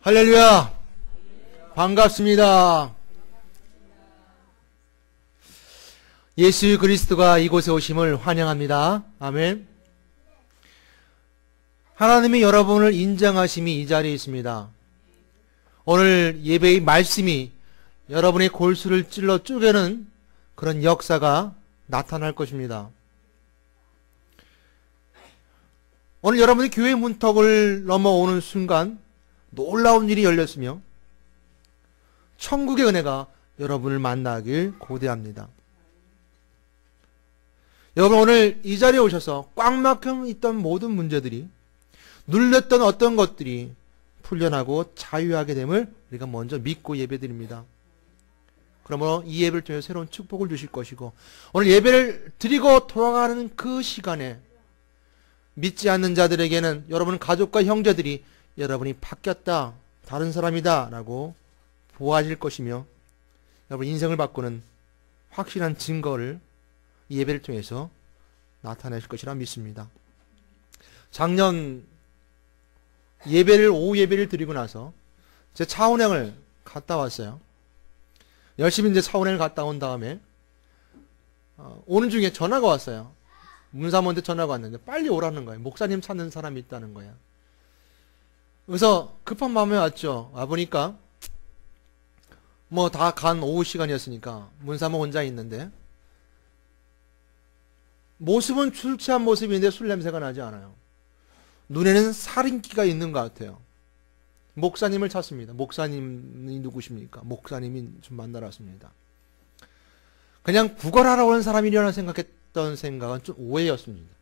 할렐루야! 반갑습니다. 예수 그리스도가 이곳에 오심을 환영합니다. 아멘. 하나님이 여러분을 인정하심이 이 자리에 있습니다. 오늘 예배의 말씀이 여러분의 골수를 찔러 쪼개는 그런 역사가 나타날 것입니다. 오늘 여러분이 교회 문턱을 넘어오는 순간 놀라운 일이 열렸으며 천국의 은혜가 여러분을 만나길 고대합니다. 여러분, 오늘 이 자리에 오셔서 꽉 막혀 있던 모든 문제들이, 눌렸던 어떤 것들이 풀려나고 자유하게 됨을 우리가 먼저 믿고 예배드립니다. 그러므로 이 예배를 통해 새로운 축복을 주실 것이고, 오늘 예배를 드리고 돌아가는 그 시간에 믿지 않는 자들에게는 여러분 가족과 형제들이 여러분이 바뀌었다, 다른 사람이다 라고 보아질 것이며, 여러분 인생을 바꾸는 확실한 증거를 이 예배를 통해서 나타내실 것이라 믿습니다. 작년 오후 예배를 드리고 나서 제 차 운행을 갔다 왔어요. 열심히 이제 차 운행을 갔다 온 다음에 오는 중에 전화가 왔어요. 문사모한테 전화가 왔는데 빨리 오라는 거예요. 목사님 찾는 사람이 있다는 거예요. 그래서 급한 마음에 왔죠. 와보니까 뭐 다 간 오후 시간이었으니까 문사모 혼자 있는데, 모습은 술 취한 모습인데 술 냄새가 나지 않아요. 눈에는 살인기가 있는 것 같아요. 목사님을 찾습니다. 목사님이 누구십니까? 목사님이 좀 만나러 왔습니다. 그냥 구걸하러 오는 사람이려나 생각했던 생각은 좀 오해였습니다.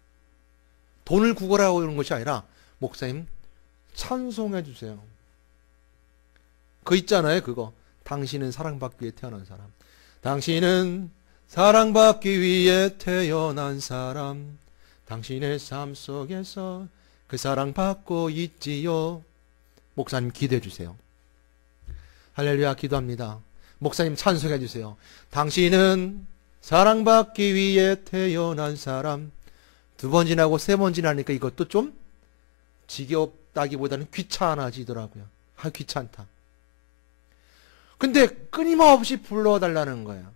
돈을 구걸하러 오는 것이 아니라, 목사님 찬송해 주세요. 그 있잖아요, 그거. 당신은 사랑받기 위해 태어난 사람. 당신은 사랑받기 위해 태어난 사람. 당신의 삶 속에서 그 사랑받고 있지요. 목사님 기도해 주세요. 할렐루야, 기도합니다. 목사님 찬송해 주세요. 당신은 사랑받기 위해 태어난 사람. 두 번 지나고 세 번 지나니까 이것도 좀 지겹다기보다는 귀찮아지더라고요. 귀찮다. 근데 끊임없이 불러달라는 거예요.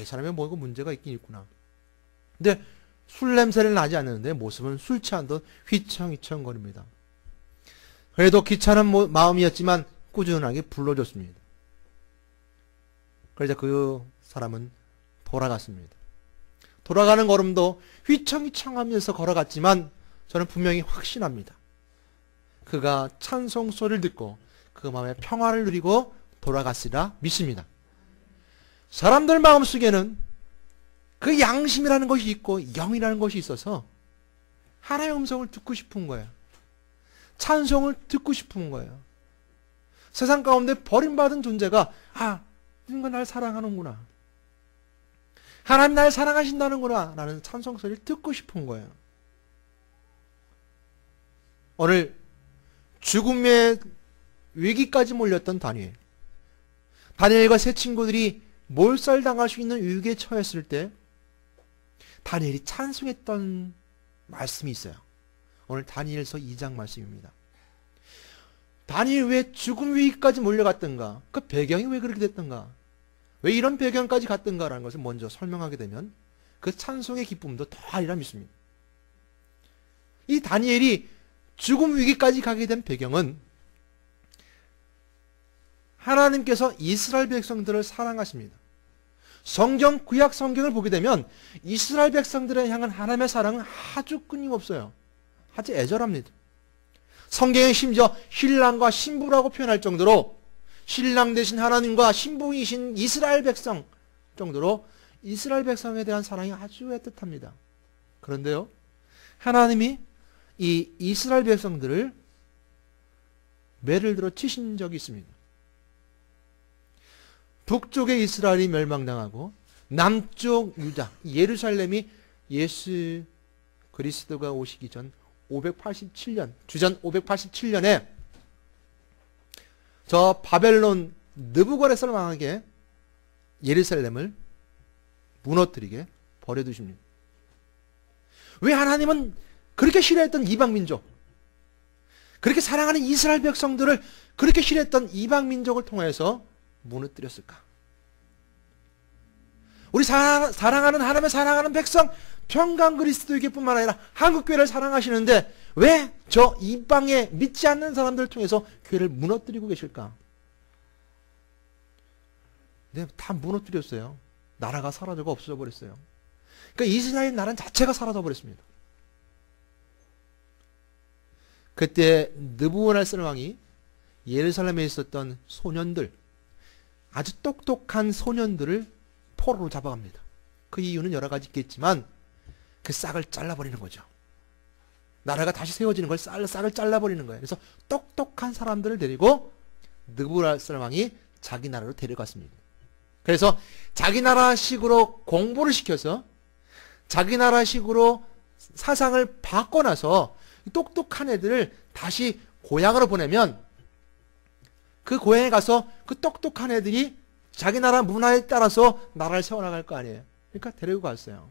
이 사람이 뭐가 문제가 있긴 있구나. 근데 술 냄새는 나지 않는데 모습은 술 취한 듯 휘청휘청거립니다. 그래도 귀찮은 마음이었지만 꾸준하게 불러줬습니다. 그래서 그 사람은 돌아갔습니다. 돌아가는 걸음도 휘청휘청하면서 걸어갔지만 저는 분명히 확신합니다. 그가 찬송 소리를 듣고 그 마음에 평화를 누리고 돌아갔으리라 믿습니다. 사람들 마음속에는 그 양심이라는 것이 있고 영이라는 것이 있어서 하나님의 음성을 듣고 싶은 거예요. 찬송을 듣고 싶은 거예요. 세상 가운데 버림받은 존재가 누군가 날 사랑하는구나, 하나님 날 사랑하신다는구나 라는 찬송 소리를 듣고 싶은 거예요. 오늘 죽음의 위기까지 몰렸던 다니엘과 세 친구들이 몰살당할 수 있는 위기에 처했을 때 다니엘이 찬송했던 말씀이 있어요. 오늘 다니엘서 2장 말씀입니다. 다니엘 왜 죽음 위기까지 몰려갔던가, 그 배경이 왜 그렇게 됐던가, 왜 이런 배경까지 갔던가라는 것을 먼저 설명하게 되면 그 찬송의 기쁨도 더하리라 믿습니다. 이 다니엘이 죽음 위기까지 가게 된 배경은 하나님께서 이스라엘 백성들을 사랑하십니다. 구약 성경을 보게 되면 이스라엘 백성들을 향한 하나님의 사랑은 아주 끊임없어요. 아주 애절합니다. 성경에 심지어 신랑과 신부라고 표현할 정도로, 신랑 되신 하나님과 신부이신 이스라엘 백성 정도로 이스라엘 백성에 대한 사랑이 아주 애틋합니다. 그런데요, 하나님이 이 이스라엘 백성들을 매를 들어 치신 적이 있습니다. 북쪽의 이스라엘이 멸망당하고 남쪽 유다, 예루살렘이 예수 그리스도가 오시기 전 587년, 주전 587년에 저 바벨론 느부갓네살 왕에게 예루살렘을 무너뜨리게 버려두십니다. 왜 하나님은 그렇게 싫어했던 이방민족, 그렇게 사랑하는 이스라엘 백성들을 그렇게 싫어했던 이방 민족을 통해서 무너뜨렸을까? 우리 사랑하는 하나님의 사랑하는 백성 평강 그리스도에게뿐만 아니라 한국교회를 사랑하시는데 왜 저 이방에 믿지 않는 사람들을 통해서 교회를 무너뜨리고 계실까? 네, 다 무너뜨렸어요. 나라가 사라져가 없어져 버렸어요. 그러니까 이스라엘 나라는 자체가 사라져 버렸습니다. 그때 느부갓네살 왕이 예루살렘에 있었던 소년들, 아주 똑똑한 소년들을 포로로 잡아갑니다. 그 이유는 여러 가지 있겠지만 그 싹을 잘라버리는 거죠. 나라가 다시 세워지는 걸 싹을 잘라버리는 거예요. 그래서 똑똑한 사람들을 데리고 느부갓네살 왕이 자기 나라로 데려갔습니다. 그래서 자기 나라식으로 공부를 시켜서 자기 나라식으로 사상을 바꿔놔서 똑똑한 애들을 다시 고향으로 보내면 그 고향에 가서 그 똑똑한 애들이 자기 나라 문화에 따라서 나라를 세워나갈 거 아니에요. 그러니까 데리고 갔어요.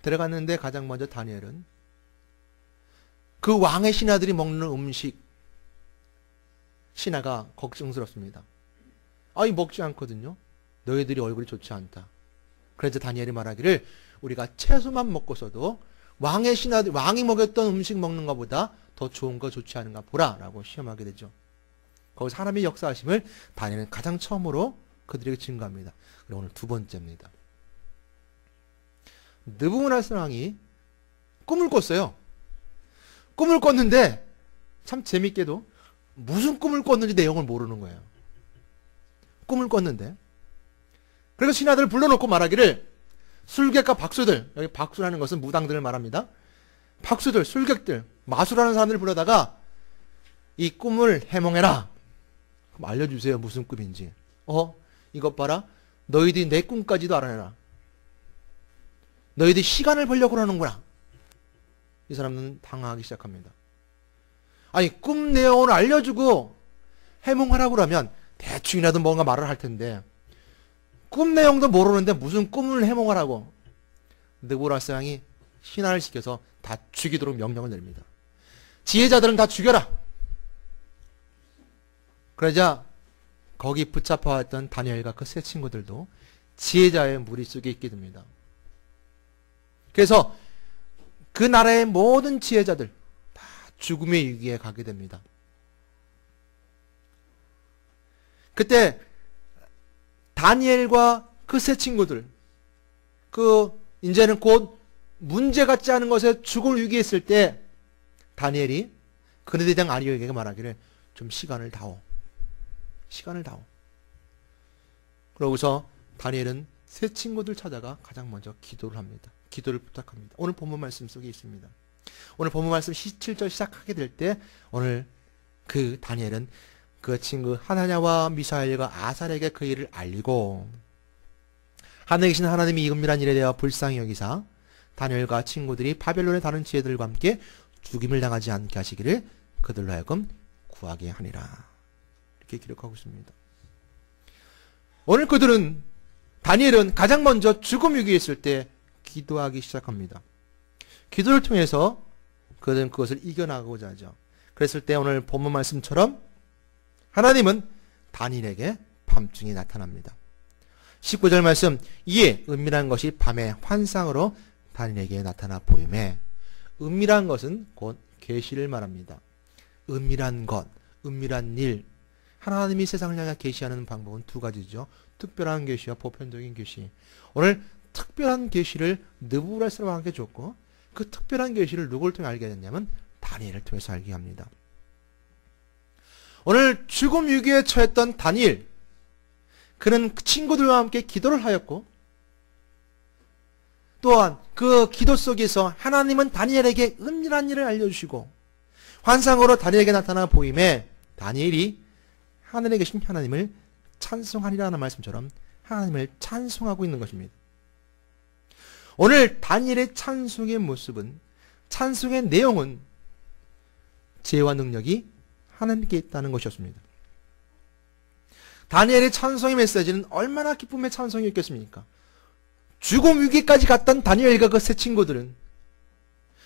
데려갔는데 가장 먼저 다니엘은 그 왕의 신하들이 먹는 음식, 신하가 걱정스럽습니다. 아니 먹지 않거든요. 너희들이 얼굴이 좋지 않다. 그래서 다니엘이 말하기를 우리가 채소만 먹고서도 왕의 신하들, 왕이 먹였던 음식 먹는 것보다 더 좋은 거 좋지 않은가 보라 라고 시험하게 되죠. 거기서 하나님의 역사하심을 다니엘은 가장 처음으로 그들에게 증거합니다. 그리고 오늘 두 번째입니다. 느부갓네살 왕이 꿈을 꿨어요. 꿈을 꿨는데 참 재밌게도 무슨 꿈을 꿨는지 내용을 모르는 거예요. 꿈을 꿨는데 그래서 신하들을 불러놓고 말하기를 술객과 박수들, 여기 박수라는 것은 무당들을 말합니다. 박수들, 술객들, 마술하는 사람들을 불러다가 이 꿈을 해몽해라. 그럼 알려주세요. 무슨 꿈인지. 이것 봐라. 너희들이 내 꿈까지도 알아내라. 너희들이 시간을 벌려고 그러는구나. 이 사람은 당황하기 시작합니다. 아니 꿈 내용을 알려주고 해몽하라고 그러면 대충이라도 뭔가 말을 할 텐데 꿈 내용도 모르는데 무슨 꿈을 해몽하라고. 느부갓네살 왕이 신하를 시켜서 다 죽이도록 명령을 내립니다. 지혜자들은 다 죽여라. 그러자 거기 붙잡아왔던 다니엘과 그 세 친구들도 지혜자의 무리 속에 있게 됩니다. 그래서 그 나라의 모든 지혜자들 다 죽음의 위기에 가게 됩니다. 그때 다니엘과 그 세 친구들, 이제는 곧 문제 같지 않은 것에 죽을 위기에 있을 때 다니엘이 그네에 대한 아리오에게 말하기를 좀 시간을 다오. 시간을 다오. 그러고서 다니엘은 세 친구들 찾아가 가장 먼저 기도를 합니다. 기도를 부탁합니다. 오늘 본문 말씀 속에 있습니다. 오늘 본문 말씀 17절 시작하게 될 때 오늘 그 다니엘은 그 친구 하나냐와 미사엘과 아살에게 그 일을 알리고 하늘에 계신 하나님이 이 은밀한 일에 대하여 불쌍히 여기사 다니엘과 친구들이 바벨론의 다른 지혜들과 함께 죽임을 당하지 않게 하시기를 그들로 하여금 구하게 하니라. 이렇게 기록하고 있습니다. 오늘 다니엘은 가장 먼저 죽음 위기에 있을 때 기도하기 시작합니다. 기도를 통해서 그들은 그것을 이겨나가고자 하죠. 그랬을 때 오늘 본문 말씀처럼 하나님은 다니엘에게 밤중에 나타납니다. 19절 말씀, 이에 은밀한 것이 밤의 환상으로 다니엘에게 나타나 보이매. 은밀한 것은 곧 계시를 말합니다. 은밀한 것, 은밀한 일. 하나님이 세상을 향해 계시하는 방법은 두 가지죠. 특별한 계시와 보편적인 계시. 오늘 특별한 계시를 느부갓네살 왕에게 줬고 그 특별한 계시를 누구를 통해 알게 됐냐면 다니엘을 통해서 알게 합니다. 오늘 죽음 위기에 처했던 다니엘, 그는 친구들과 함께 기도를 하였고 또한 그 기도 속에서 하나님은 다니엘에게 은밀한 일을 알려주시고 환상으로 다니엘에게 나타나 보임에 다니엘이 하늘에 계신 하나님을 찬송하리라는 말씀처럼 하나님을 찬송하고 있는 것입니다. 오늘 다니엘의 찬송의 모습은, 찬송의 내용은 지혜와 능력이 하나님께 있다는 것이었습니다. 다니엘의 찬송의 메시지는 얼마나 기쁨의 찬송이었겠습니까? 죽음 위기까지 갔던 다니엘과 그 세 친구들은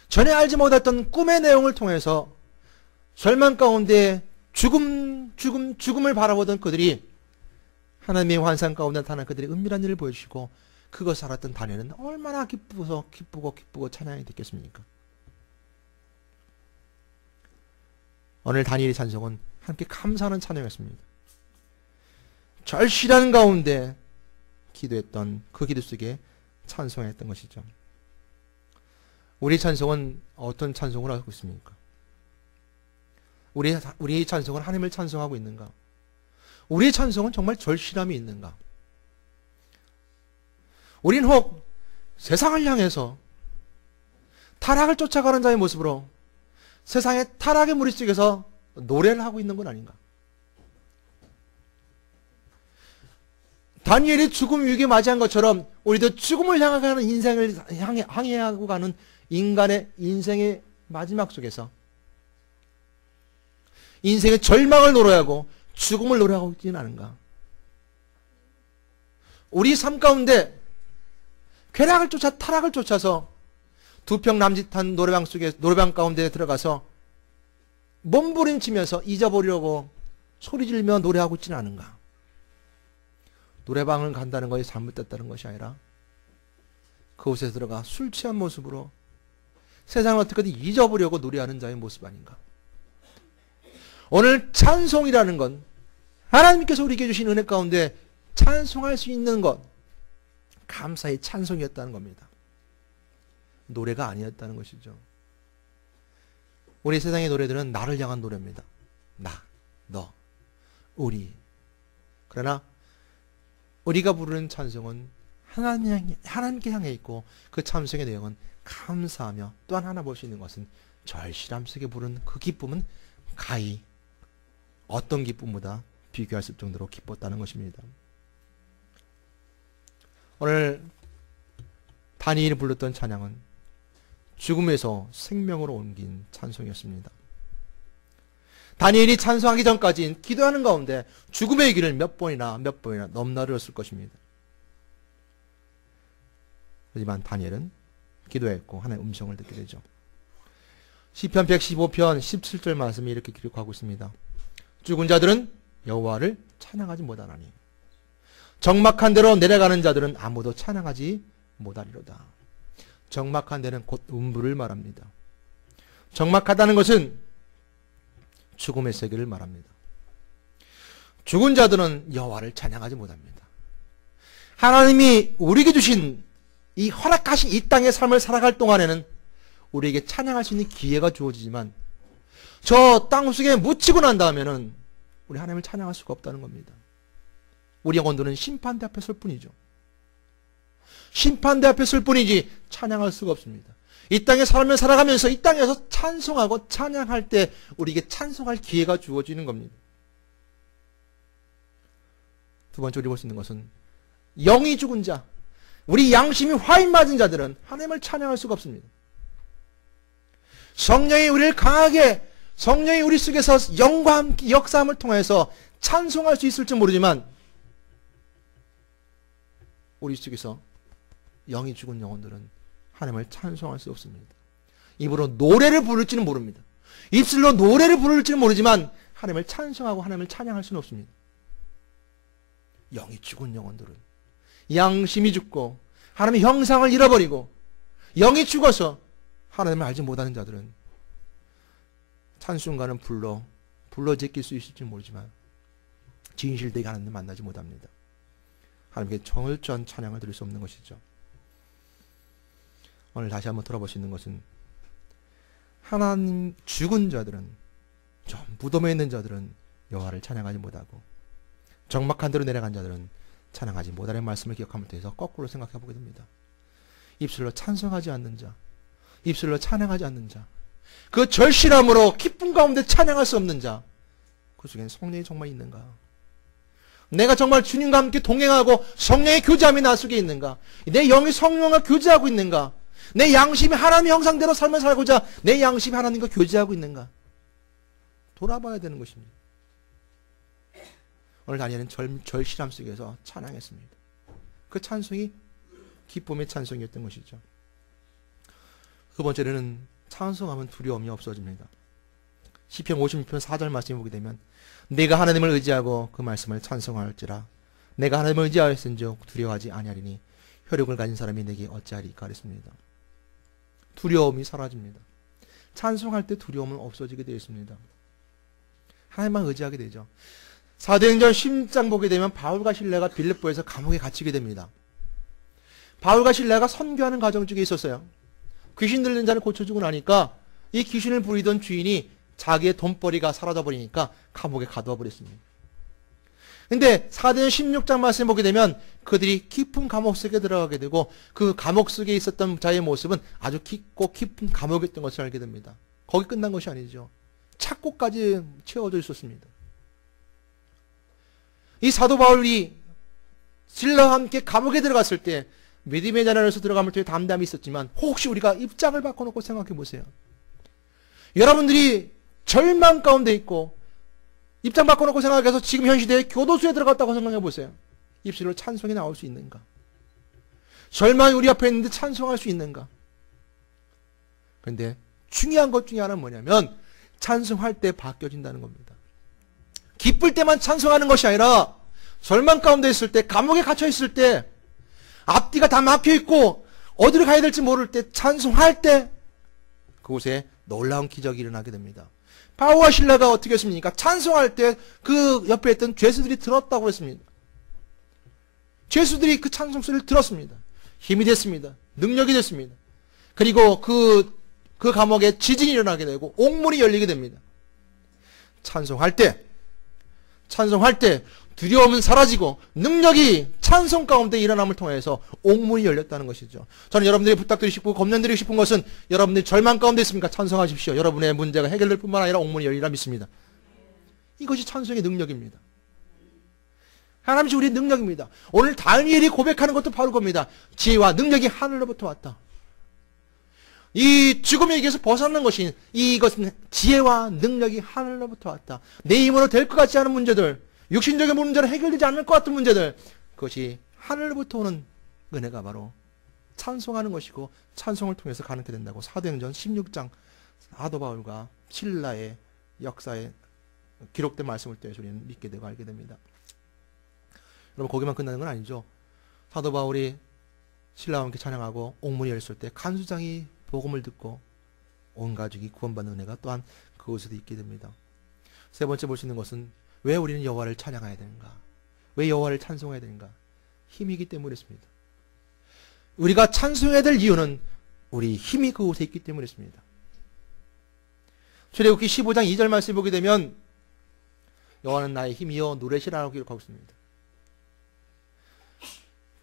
전에 알지 못했던 꿈의 내용을 통해서 절망 가운데 죽음을 바라보던 그들이 하나님의 환상 가운데 나타난 그들의 은밀한 일을 보여주시고 그것을 알았던 다니엘은 얼마나 기쁘고 찬양이 됐겠습니까? 오늘 다니엘의 찬송은 함께 감사하는 찬양이었습니다. 절실한 가운데 기도했던 그 기도 속에 찬송했던 것이죠. 우리 찬송은 어떤 찬송을 하고 있습니까? 우리 찬송은 하나님을 찬송하고 있는가? 우리의 찬송은 정말 절실함이 있는가? 우리는 혹 세상을 향해서 타락을 쫓아가는 자의 모습으로 세상의 타락의 무리 속에서 노래를 하고 있는 건 아닌가? 다니엘이 죽음 위기에 맞이한 것처럼 우리도 죽음을 향하는 인생을 항해하고 가는 인간의 인생의 마지막 속에서 인생의 절망을 노래하고 죽음을 노래하고 있지는 않은가? 우리 삶 가운데 쾌락을 쫓아 타락을 쫓아서 두평 남짓한 노래방 가운데 들어가서 몸부림치면서 잊어버리려고 소리 지르며 노래하고 있지는 않은가? 노래방을 간다는 것이 잘못됐다는 것이 아니라 그곳에 들어가 술 취한 모습으로 세상을 어떻게든 잊어보려고 노래하는 자의 모습 아닌가? 오늘 찬송이라는 건 하나님께서 우리에게 주신 은혜 가운데 찬송할 수 있는 것, 감사의 찬송이었다는 겁니다. 노래가 아니었다는 것이죠. 우리 세상의 노래들은 나를 향한 노래입니다. 나, 너, 우리. 그러나 우리가 부르는 찬송은 하나님께 향해 있고 그 찬송의 내용은 감사하며 또한 하나 볼 수 있는 것은 절실함 속에 부르는 그 기쁨은 가히 어떤 기쁨보다 비교할 수 없을 정도로 기뻤다는 것입니다. 오늘 다니엘이 불렀던 찬양은 죽음에서 생명으로 옮긴 찬송이었습니다. 다니엘이 찬송하기 전까지는 기도하는 가운데 죽음의 길을 몇 번이나 넘나들었을 것입니다. 하지만 다니엘은 기도했고 하나님의 음성을 듣게 되죠. 시편 115편 17절 말씀이 이렇게 기록하고 있습니다. 죽은 자들은 여호와를 찬양하지 못하나니 적막한 데로 내려가는 자들은 아무도 찬양하지 못하리로다. 적막한 데는 곧 음부를 말합니다. 적막하다는 것은 죽음의 세계를 말합니다. 죽은 자들은 여호와를 찬양하지 못합니다. 하나님이 우리에게 주신 이 허락하신 이 땅의 삶을 살아갈 동안에는 우리에게 찬양할 수 있는 기회가 주어지지만 저 땅 속에 묻히고 난 다음에는 우리 하나님을 찬양할 수가 없다는 겁니다. 우리 영혼들은 심판대 앞에 설 뿐이죠. 심판대 앞에 설 뿐이지 찬양할 수가 없습니다. 이 땅의 삶을 살아가면서 이 땅에서 찬송하고 찬양할 때 우리에게 찬송할 기회가 주어지는 겁니다. 두 번째 우리 볼 수 있는 것은 영이 죽은 자, 우리 양심이 화인 맞은 자들은 하나님을 찬양할 수가 없습니다. 성령이 우리를 강하게, 성령이 우리 속에서 영과 함께 역사함을 통해서 찬송할 수 있을지 모르지만 우리 속에서 영이 죽은 영혼들은 하나님을 찬송할 수 없습니다. 입으로 노래를 부를지는 모릅니다. 입술로 노래를 부를지는 모르지만 하나님을 찬송하고 하나님을 찬양할 수는 없습니다. 영이 죽은 영혼들은 양심이 죽고 하나님의 형상을 잃어버리고 영이 죽어서 하나님을 알지 못하는 자들은 찬송가는 불러 제낄 수 있을지는 모르지만 진실되게 하나님을 만나지 못합니다. 하나님께 정을전 찬양을 드릴 수 없는 것이죠. 오늘 다시 한번 돌아볼 수 있는 것은 하나님 죽은 자들은, 좀 무덤에 있는 자들은 여호와를 찬양하지 못하고 적막한 데로 내려간 자들은 찬양하지 못하는 말씀을 기억하면 돼서 거꾸로 생각해 보게 됩니다. 입술로 찬송하지 않는 자, 입술로 찬양하지 않는 자, 그 절실함으로 기쁨 가운데 찬양할 수 없는 자, 그 속에는 성령이 정말 있는가? 내가 정말 주님과 함께 동행하고 성령의 교제함이 나 속에 있는가? 내 영이 성령과 교제하고 있는가? 내 양심이 하나님의 형상대로 삶을 살고자 내 양심이 하나님과 교제하고 있는가? 돌아봐야 되는 것입니다. 오늘 다니엘은 절실함 속에서 찬양했습니다. 그 찬송이 기쁨의 찬송이었던 것이죠. 두 번째로는 찬송하면 두려움이 없어집니다. 시편 56편 4절 말씀을 보게 되면 내가 하나님을 의지하고 그 말씀을 찬송할지라 내가 하나님을 의지하였은즉 두려워하지 아니하리니 혈육을 가진 사람이 내게 어찌하리까 그랬습니다. 두려움이 사라집니다. 찬송할 때 두려움은 없어지게 되어 있습니다. 하나님만 의지하게 되죠. 사도행전 16장 보게 되면 바울과 실라가 빌립보에서 감옥에 갇히게 됩니다. 바울과 실라가 선교하는 과정 중에 있었어요. 귀신 들린 자를 고쳐주고 나니까 이 귀신을 부리던 주인이 자기의 돈벌이가 사라져 버리니까 감옥에 가두어 버렸습니다. 근데 사도행전 16장 말씀 보게 되면 그들이 깊은 감옥 속에 들어가게 되고 그 감옥 속에 있었던 자의 모습은 아주 깊고 깊은 감옥이었던 것을 알게 됩니다. 거기 끝난 것이 아니죠. 착고까지 채워져 있었습니다. 이 사도 바울이 실라와 함께 감옥에 들어갔을 때 믿음의 자녀로서 들어가면 되게 담담히 있었지만 혹시 우리가 입장을 바꿔놓고 생각해 보세요. 여러분들이 절망 가운데 있고 입장 바꿔놓고 생각해서 지금 현 시대에 교도소에 들어갔다고 생각해 보세요. 입술로 찬송이 나올 수 있는가? 절망이 우리 앞에 있는데 찬송할 수 있는가? 그런데 중요한 것 중에 하나는 뭐냐면 찬송할 때 바뀌어진다는 겁니다. 기쁠 때만 찬송하는 것이 아니라 절망 가운데 있을 때, 감옥에 갇혀 있을 때, 앞뒤가 다 막혀 있고 어디로 가야 될지 모를 때 찬송할 때 그곳에 놀라운 기적이 일어나게 됩니다. 바울과 실라가 어떻게 했습니까? 찬송할 때 그 옆에 있던 죄수들이 들었다고 했습니다. 죄수들이 그 찬송 소리를 들었습니다. 힘이 됐습니다. 능력이 됐습니다. 그리고 그 감옥에 지진이 일어나게 되고 옥문이 열리게 됩니다. 찬송할 때 두려움은 사라지고 능력이 찬송 가운데 일어남을 통해서 옥문이 열렸다는 것이죠. 저는 여러분들이 부탁드리고 싶고 검론드리고 싶은 것은 여러분들이 절망 가운데 있습니까? 찬송하십시오. 여러분의 문제가 해결될 뿐만 아니라 옥문이 열리라 믿습니다. 이것이 찬송의 능력입니다. 하나님이 우리의 능력입니다. 오늘 다니엘이 고백하는 것도 바로 그겁니다. 지혜와 능력이 하늘로부터 왔다. 이 죽음의 얘기에서 벗어나는 것이 이것은 지혜와 능력이 하늘로부터 왔다. 내 힘으로 될 것 같지 않은 문제들, 육신적인 문제는 해결되지 않을 것 같은 문제들, 그것이 하늘로부터 오는 은혜가 바로 찬송하는 것이고 찬송을 통해서 가능하게 된다고 사도행전 16장 사도 바울과 실라의 역사에 기록된 말씀을 통해서 우리는 믿게 되고 알게 됩니다. 여러분 거기만 끝나는 건 아니죠. 사도 바울이 신라와 함께 찬양하고 옥문이 열렸을 때 간수장이 복음을 듣고 온 가족이 구원받는 은혜가 또한 그곳에도 있게 됩니다. 세 번째 볼 수 있는 것은 왜 우리는 여호와를 찬양해야 되는가? 왜 여호와를 찬송해야 되는가? 힘이기 때문이었습니다. 우리가 찬송해야 될 이유는 우리 힘이 그곳에 있기 때문이었습니다. 출애굽기 15장 2절 말씀 보게 되면 여호와는 나의 힘이여 노래시라고 기록하고 있습니다.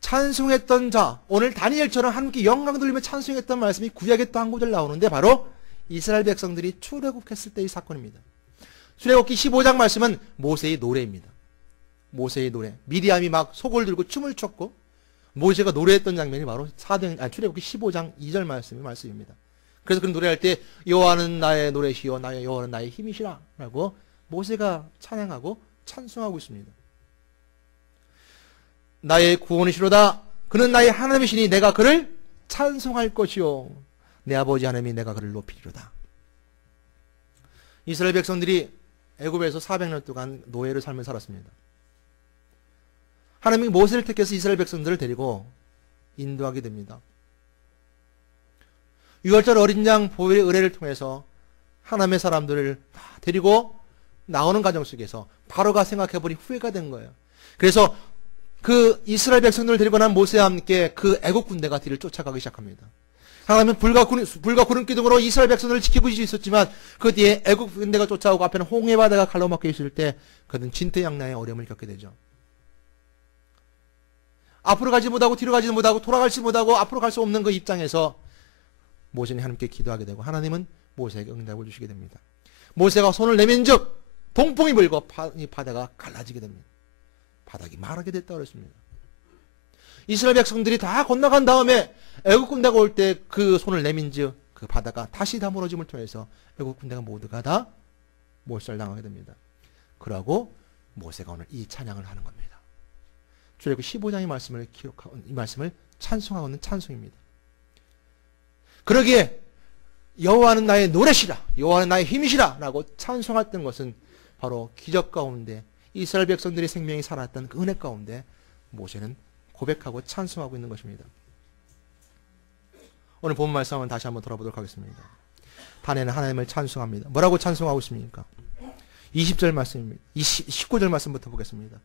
찬송했던 자, 오늘 다니엘처럼 함께 영광 돌리며 찬송했던 말씀이 구약에 또 한 구절 나오는데 바로 이스라엘 백성들이 출애굽했을 때의 사건입니다. 출애굽기 15장 말씀은 모세의 노래입니다. 모세의 노래. 미디암이 막 속을 들고 춤을 췄고 모세가 노래했던 장면이 바로 출애굽기 15장 2절 말씀입니다. 그래서 그 노래할 때 여호와는 나의 노래시요 여호와는 나의 힘이시라 라고 모세가 찬양하고 찬송하고 있습니다. 나의 구원이시로다. 그는 나의 하나님이시니 내가 그를 찬송할 것이요 내 아버지 하나님이 내가 그를 높이리로다. 이스라엘 백성들이 애굽에서 400년 동안 노예를 삶을 살았습니다. 하나님이 모세를 택해서 이스라엘 백성들을 데리고 인도하게 됩니다. 유월절 어린 양 보혈의 의례를 통해서 하나님의 사람들을 다 데리고 나오는 과정 속에서 바로가 생각해보니 후회가 된 거예요. 그래서 그 이스라엘 백성들을 데리고 난 모세와 함께 그 애국 군대가 뒤를 쫓아가기 시작합니다. 하나님은 불과 구름 기둥으로 이스라엘 백성들을 지키고 있었지만 그 뒤에 애국 군대가 쫓아오고 앞에는 홍해 바다가 갈라먹혀 있을 때 그는 진퇴양난의 어려움을 겪게 되죠. 앞으로 가지 못하고 뒤로 가지 못하고 돌아가지 못하고 앞으로 갈 수 없는 그 입장에서 모세는 하나님께 기도하게 되고 하나님은 모세에게 응답을 주시게 됩니다. 모세가 손을 내민즉 동풍이 불고 이 바다가 갈라지게 됩니다. 바닥이 마르게 됐다고 그랬습니다. 이스라엘 백성들이 다 건너간 다음에 애국 군대가 올 때 그 손을 내민즉 그 바다가 다시 다물어짐을 통해서 애국 군대가 모두가 다 몰살당하게 됩니다. 그러고 모세가 오늘 이 찬양을 하는 겁니다. 출애굽기 15장의 말씀을 기록하고 이 말씀을 찬송하고 있는 찬송입니다. 그러기에 여호와는 나의 노래시라, 여호와는 나의 힘이시라 라고 찬송했던 것은 바로 기적 가운데 이스라엘 백성들의 생명이 살았던 그 은혜 가운데 모세는 고백하고 찬송하고 있는 것입니다. 오늘 본 말씀은 다시 한번 돌아보도록 하겠습니다. 다니엘은 하나님을 찬송합니다. 뭐라고 찬송하고 있습니까? 20절 말씀입니다. 19절 말씀부터 보겠습니다.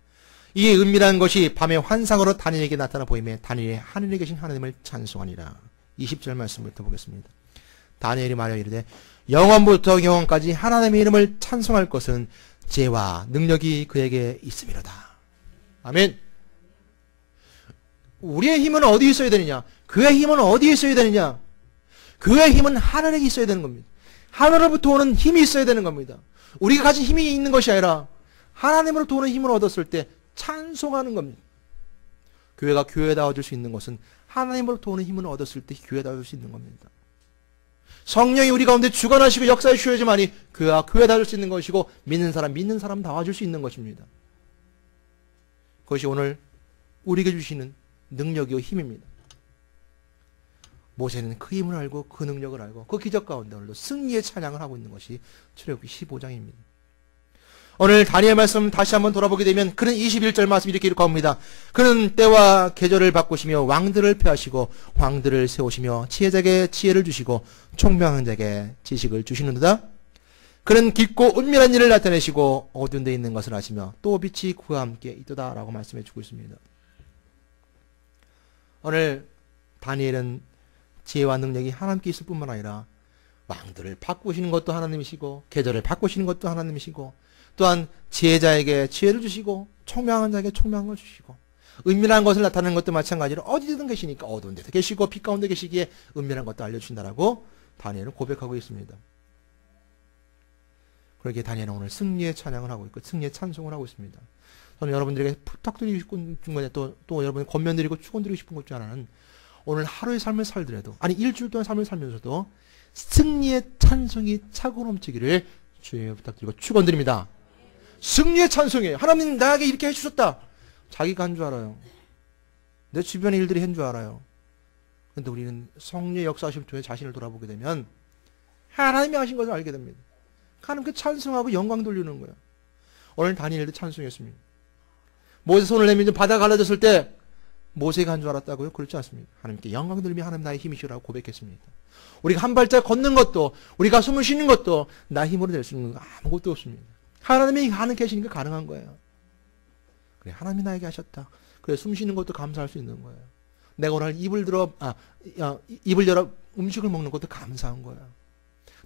이에 은밀한 것이 밤의 환상으로 다니엘에게 나타나 보이매 다니엘이 하늘에 계신 하나님을 찬송하니라. 20절 말씀부터 보겠습니다. 다니엘이 말하여 이르되 영원부터 영원까지 하나님의 이름을 찬송할 것은 지혜와 능력이 그에게 있음이로다. 아멘. 우리의 힘은 어디에 있어야 되느냐? 그의 힘은 어디에 있어야 되느냐? 그의 힘은 하늘에 있어야 되는 겁니다. 하늘로부터 오는 힘이 있어야 되는 겁니다. 우리가 가진 힘이 있는 것이 아니라 하나님으로부터 오는 힘을 얻었을 때 찬송하는 겁니다. 교회가 교회다워질 수 있는 것은 하나님으로부터 오는 힘을 얻었을 때 교회다워질 수 있는 겁니다. 성령이 우리 가운데 주관하시고 역사에 주어야지만이 교회가 교회다워질 수 있는 것이고 믿는 사람 다워질 수 있는 것입니다. 그것이 오늘 우리에게 주시는 능력이요 힘입니다. 모세는 그 힘을 알고 그 능력을 알고 그 기적 가운데 오늘도 승리의 찬양을 하고 있는 것이 출애굽기 15장입니다. 오늘 다니엘 말씀 다시 한번 돌아보게 되면 그는 21절 말씀 이렇게 기록합니다. 그는 때와 계절을 바꾸시며 왕들을 폐하시고 왕들을 세우시며 지혜자에게 지혜를 주시고 총명한 자에게 지식을 주시는도다. 그는 깊고 은밀한 일을 나타내시고 어두운 데 있는 것을 아시며 또 빛이 그와 함께 있도다 라고 말씀해 주고 있습니다. 오늘 다니엘은 지혜와 능력이 하나님께 있을 뿐만 아니라 왕들을 바꾸시는 것도 하나님이시고 계절을 바꾸시는 것도 하나님이시고 또한 지혜자에게 지혜를 주시고 총명한 자에게 총명을 주시고 은밀한 것을 나타내는 것도 마찬가지로 어디든 계시니까 어두운 데도 계시고 빛 가운데 계시기에 은밀한 것도 알려주신다라고 다니엘은 고백하고 있습니다. 그렇게 다니엘은 오늘 승리의 찬양을 하고 있고 승리의 찬송을 하고 있습니다. 저는 여러분들에게 부탁드리고 싶은 중간에 또 여러분이 권면드리고 축원드리고 싶은 것 중 하나는 오늘 하루의 삶을 살더라도 아니 일주일 동안 삶을 살면서도 승리의 찬송이 차고 넘치기를 주님께 부탁드리고 축원드립니다. 승리의 찬송이에요. 하나님 나에게 이렇게 해주셨다. 자기가 한 줄 알아요. 내 주변의 일들이 한 줄 알아요. 그런데 우리는 성령의 역사하심을 통해 자신을 돌아보게 되면 하나님이 하신 것을 알게 됩니다. 하나님께 찬송하고 영광 돌리는 거예요. 오늘 다니엘도 찬송했습니다. 모세 손을 내밀며 바다가 갈라졌을 때 모세가 한 줄 알았다고요? 그렇지 않습니다. 하나님께 영광 돌리며 하나님 나의 힘이시라고 고백했습니다. 우리가 한 발짝 걷는 것도 우리가 숨을 쉬는 것도 나 힘으로 될 수 있는 거 아무것도 없습니다. 하나님이 하는 계시니까 가능한 거예요. 그래 하나님이 나에게 하셨다. 그래 숨 쉬는 것도 감사할 수 있는 거예요. 내가 오늘 입을 열어 음식을 먹는 것도 감사한 거예요.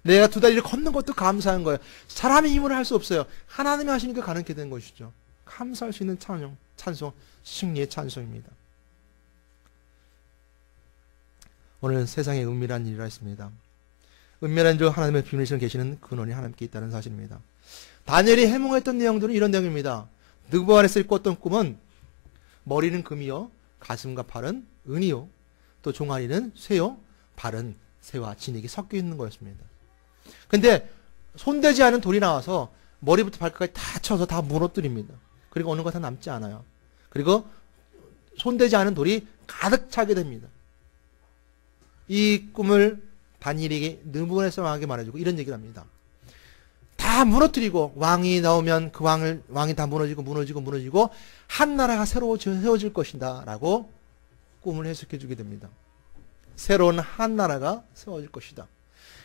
내가 두 다리를 걷는 것도 감사한 거예요. 사람의 힘으로 할 수 없어요. 하나님이 하시니까 가능하게 된 것이죠. 감사할 수 있는 찬송, 승리의 찬송입니다. 오늘 세상에 은밀한 일이라 했습니다. 은밀한 줄 하나님의 비밀처럼 계시는 근원이 하나님께 있다는 사실입니다. 다니엘이 해몽했던 내용들은 이런 내용입니다. 느부갓네살이 꿨던 꿈은 머리는 금이요, 가슴과 팔은 은이요, 또 종아리는 쇠요, 발은 새와 진액이 섞여 있는 거였습니다. 근데 손대지 않은 돌이 나와서 머리부터 발끝까지 다 쳐서 다 무너뜨립니다. 그리고 어느 것 다 남지 않아요. 그리고 손대지 않은 돌이 가득 차게 됩니다. 이 꿈을 다니엘에게 느부갓네살 왕에게 말해주고 이런 얘기를 합니다. 다 무너뜨리고 왕이 나오면 그 왕이 다 무너지고 한 나라가 새로 세워질 것이다 라고 꿈을 해석해 주게 됩니다. 새로운 한 나라가 세워질 것이다.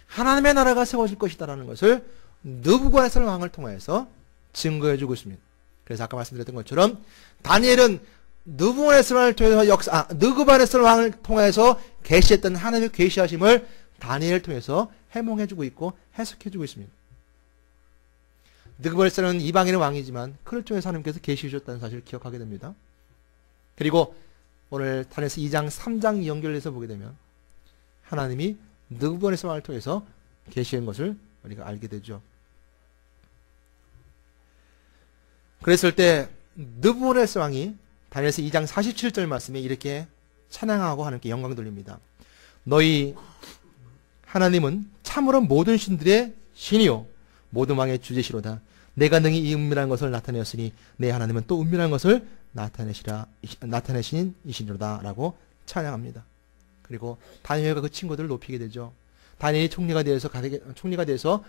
하나님의 나라가 세워질 것이다 라는 것을 느부갓네살 왕을 통해서 증거해 주고 있습니다. 그래서 아까 말씀드렸던 것처럼 다니엘은 느부갓네살 왕을 통해서 계시했던 하나님의 계시하심을 다니엘을 통해서 해몽해 주고 있고 해석해 주고 있습니다. 느부갓네살은 이방인의 왕이지만 그를 통해서 하나님께서 계시해 주셨다는 사실을 기억하게 됩니다. 그리고 오늘 다니엘서 2장 3장 연결해서 보게 되면 하나님이 느부갓네살 왕을 통해서 계시한 것을 우리가 알게 되죠. 그랬을 때 느부갓네살 왕이 다니엘서 2장 47절 말씀에 이렇게 찬양하고 하나님께 영광 돌립니다. 너희 하나님은 참으로 모든 신들의 신이요 모든 왕의 주제시로다. 내가 능히 이 은밀한 것을 나타내었으니 내 하나님은 또 은밀한 것을 나타내신 이시로다 라고 찬양합니다. 그리고 다니엘과 그 친구들을 높이게 되죠. 다니엘이 총리가 돼서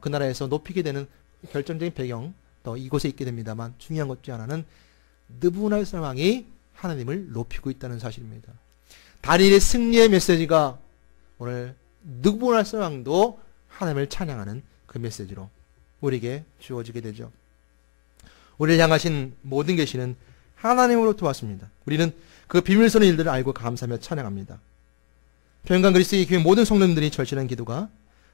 그 나라에서 높이게 되는 결정적인 배경 또 이곳에 있게 됩니다만 중요한 것 중 하나는 느부갓네살 왕이 하나님을 높이고 있다는 사실입니다. 다니엘의 승리의 메시지가 오늘 느부갓네살 왕도 하나님을 찬양하는 그 메시지로 우리에게 주어지게 되죠. 우리를 향하신 모든 계시는 하나님으로부터 왔습니다. 우리는 그 비밀스러운 일들을 알고 감사하며 찬양합니다. 평강 그리스도의 교회 모든 성도님들이 절실한 기도가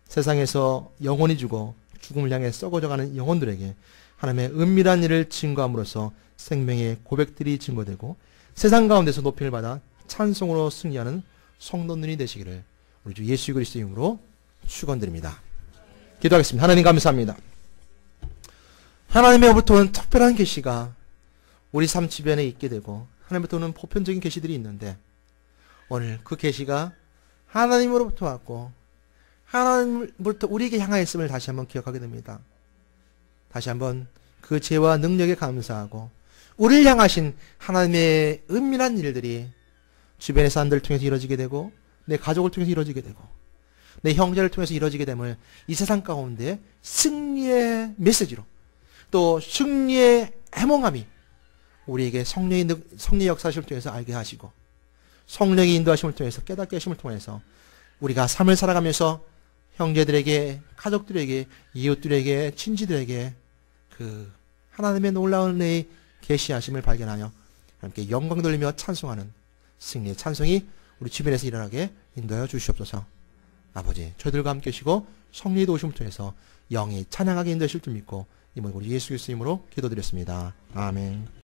세상에서 영혼이 죽어 죽음을 향해 썩어져가는 영혼들에게 하나님의 은밀한 일을 증거함으로써 생명의 고백들이 증거되고 세상 가운데서 높임을 받아 찬송으로 승리하는 성도들이 되시기를 우리 주 예수 그리스도 이름으로 축원드립니다. 기도하겠습니다. 하나님 감사합니다. 하나님으로부터 오는 특별한 계시가 우리 삶 주변에 있게 되고 하나님으로부터 오는 보편적인 계시들이 있는데 오늘 그 계시가 하나님으로부터 왔고 하나님으로부터 우리에게 향하였음을 다시 한번 기억하게 됩니다. 다시 한번 그 죄와 능력에 감사하고 우리를 향하신 하나님의 은밀한 일들이 주변의 사람들을 통해서 이루어지게 되고 내 가족을 통해서 이루어지게 되고 내 형제를 통해서 이루어지게 됨을 이 세상 가운데 승리의 메시지로 또 승리의 해몽함이 우리에게 성령의 역사심을 통해서 알게 하시고 성령의 인도하심을 통해서 깨닫게 하심을 통해서 우리가 삶을 살아가면서 형제들에게 가족들에게 이웃들에게 친지들에게 그 하나님의 놀라운 은혜의 계시하심을 발견하여 함께 영광 돌리며 찬송하는 승리의 찬송이 우리 주변에서 일어나게 인도하여 주시옵소서. 아버지 저희들과 함께 하시고 성령의 도우심을 통해서 영이 찬양하게 인도하실 줄 믿고 이 모든 우리 예수 그리스도 이름으로 기도드렸습니다. 아멘.